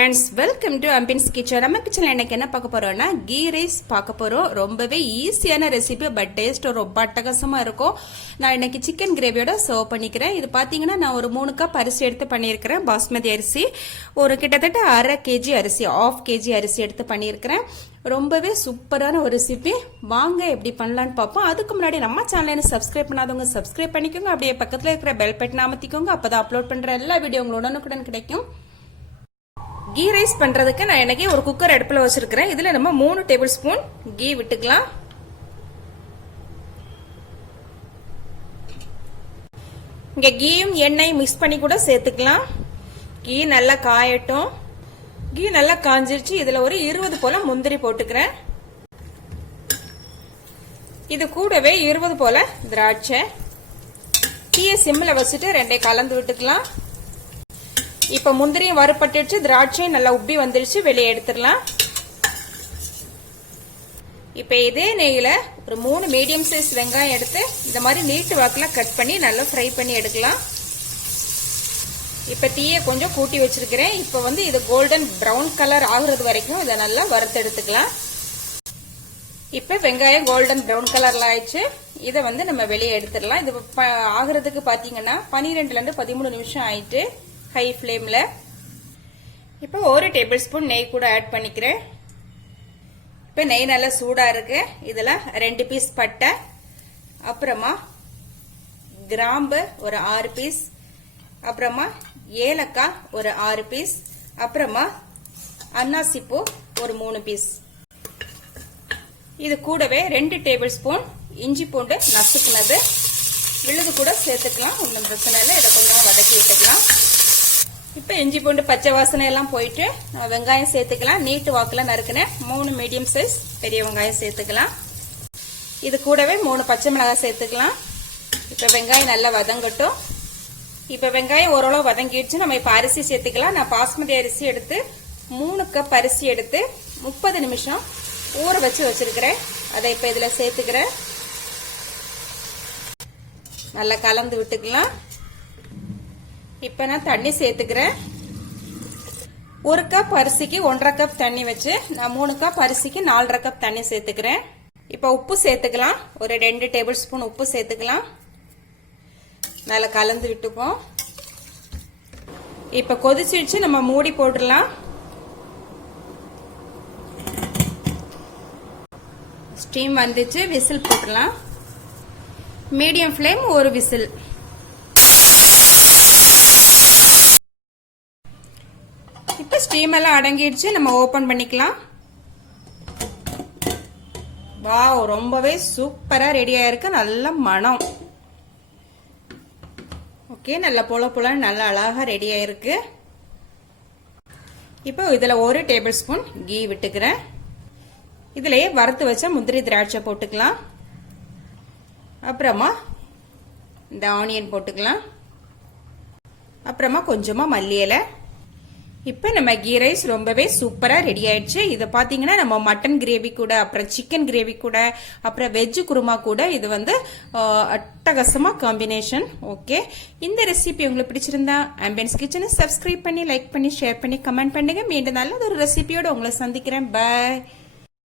Friends, welcome to ambience kitchen. நம்ம கிச்சன்ல இன்னைக்கு என்ன பார்க்க போறோம்னா கீ ரைஸ் பார்க்க போறோம். ரொம்பவே ஈஸியான ரெசிபி, பட் டேஸ்ட் ரொம்ப அட்டகாசமா இருக்கும். நான் இன்னைக்கு சிக்கன் கிரேவியோட சர்வ் பண்ணிக்கிறேன். இது பாத்தீங்கன்னா நான் ஒரு 3 கப் அரிசி எடுத்து பண்ணியிருக்கிறேன். பாஸ்மதி அரிசி ஒரு கிட்டத்தட்ட 1/2 kg அரிசி, 1/2 kg அரிசி எடுத்து பண்ணியிருக்கிறேன். ரொம்பவே சூப்பரான ஒரு ரெசிபி. வாங்க எப்படி பண்ணலான்னு பார்ப்போம். அதுக்கு முன்னாடி நம்ம சேனலை சப்ஸ்கிரைப் பண்ணாதவங்க சப்ஸ்கிரைப் பண்ணிக்கோங்க. அப்படியே பக்கத்துல இருக்கிற பெல் பட்டன் அமர்த்திக்கோங்க. அப்பதான் அப்லோட் பண்ற எல்லா வீடியோ உங்களுக்கு உடனுக்குடன் கிடைக்கும். கீ ரைஸ் பண்றதுக்கு நான் இன்னைக்கு ஒரு குக்கர் அடுப்புல வச்சிருக்கிறேன். இதுல நம்ம 3 டேபிள் ஸ்பூன் கீ விட்டுக்கலாம். இங்க கீயும் எண்ணெயும் மிக்ஸ் பண்ணி கூட சேர்த்துக்கலாம். கீ நல்லா காயட்டும். கீ நல்லா காஞ்சிருச்சு. இதுல ஒரு 20 போல முந்திரி போட்டுக்கிறேன். இது கூடவே 20 போல திராட்சை. கீயை சிம்ல வச்சுட்டு ரெண்டையும் கலந்து விட்டுக்கலாம். இப்ப முந்திரியும் வறுபட்டுச்சு, திராட்சையும் நல்லா உப்பி வந்துருச்சு. வெளியே எடுத்துடலாம். இப்ப இதே நெய்யில ஒரு 3 மீடியம் சைஸ் வெங்காயம் எடுத்து இந்த மாதிரி நீட்டு வாக்குல கட் பண்ணி நல்லா ஃப்ரை பண்ணி எடுக்கலாம். இப்ப தீயை கொஞ்சம் கூட்டி வச்சிருக்கிறேன். இப்ப இது கோல்டன் பிரவுன் கலர் ஆகுறது வரைக்கும் இதை நல்லா வறுத்து எடுத்துக்கலாம். இப்ப வெங்காயம் கோல்டன் பிரவுன் கலர்ல ஆயிடுச்சு. இதை நம்ம வெளியே எடுத்துடலாம். இது ஆகுறதுக்கு பாத்தீங்கன்னா 12 ல இருந்து 13 நிமிஷம் ஆயிட்டு ஹை ஃப்ளேம்ல. இப்போ 1 டேபிள் ஸ்பூன் நெய் கூட ஆட் பண்ணிக்கிறேன். இப்போ நெய் நல்லா சூடா இருக்கு. இதுல 2 பீஸ் பட்டை, அப்புறமா கிராம்பு ஒரு 6 பீஸ், அப்புறமா ஏலக்காய் ஒரு 6 பீஸ், அப்புறமா அன்னாசிப்பூ ஒரு 3 பீஸ். இது கூடவே 2 டேபிள் ஸ்பூன் இஞ்சி பூண்டு நசுக்குனது விழுது கூட சேர்த்துக்கலாம். ஒன்றும் பிரச்சனை இல்லை. இதை கொஞ்சம் வதக்கி விட்டுக்கலாம். இப்ப இஞ்சி பூண்டு பச்சை வாசனை எல்லாம் போயிட்டு வெங்காயம் சேர்த்துக்கலாம். நீட்டு வாக்குல நறுக்குன 3 மீடியம் சைஸ் பெரிய வெங்காயம் சேர்த்துக்கலாம். இது கூடவே 3 பச்சை மிளகாய் சேர்த்துக்கலாம். இப்ப வெங்காயம் நல்லா வதங்கட்டும். இப்ப வெங்காயம் ஓரளவு வதங்கிடுச்சு. நம்ம இப்ப அரிசி சேர்த்துக்கலாம். நான் பாஸ்மதி அரிசி எடுத்து 3 கப் அரிசி எடுத்து 30 நிமிஷம் ஊற வச்சிருக்கிறேன். அதை இப்ப இதுல சேர்த்துக்கிறேன். நல்லா கலந்து விட்டுக்கலாம். இப்ப நான் தண்ணி சேர்த்துக்கிறேன். 1 கப் அரிசிக்கு 1.5 கப் தண்ணி வச்சு நான் 3 கப் அரிசிக்கு 4.5 கப் தண்ணி சேர்த்துக்கிறேன். இப்ப உப்பு சேர்த்துக்கலாம். ஒரு 2 டேபிள் ஸ்பூன் உப்பு சேர்த்துக்கலாம். நல்லா கலந்து விட்டுப்போம். இப்ப கொதிச்சிடுச்சு. நம்ம மூடி போட்டுடலாம். ஸ்டீம் வந்துச்சு. விசில் போட்டுடலாம். மீடியம் ஃப்ளேம் ஒரு விசில். இப்ப ஸ்டீம் எல்லாம் அடங்கிடுச்சு. நம்ம ஓபன் பண்ணிக்கலாம். வாவ், ரொம்பவே சூப்பரா ரெடி ஆயிருக்கு. நல்ல மனம். ஓகே, நல்ல போல நல்ல அழகா ரெடி ஆயிருக்கு. இப்போ இதுல 1 டேபிள் ஸ்பூன் கீ விட்டுக்கிறேன். இதுலயே வறுத்து வச்ச முந்திரி திராட்சை போட்டுக்கலாம். அப்புறமா இந்த ஆனியன் போட்டுக்கலாம். அப்புறமா கொஞ்சமா மல்லி இலை. இப்ப நம்ம கீ ரைஸ் ரொம்பவே சூப்பரா ரெடி ஆயிடுச்சு. இதை பாத்தீங்கன்னா நம்ம மட்டன் கிரேவி கூட, அப்புறம் சிக்கன் கிரேவி கூட, அப்புறம் வெஜ் குருமா கூட இது அட்டகாசமா காம்பினேஷன். ஓகே, இந்த ரெசிபி உங்களுக்கு பிடிச்சிருந்தா ஆம்பியன்ஸ் கிச்சனை சப்ஸ்கிரைப் பண்ணி, லைக் பண்ணி, ஷேர் பண்ணி, கமெண்ட் பண்ணுங்க. மீண்டும் நல்ல ஒரு ரெசிபியோட உங்களை சந்திக்கிறேன். பாய்.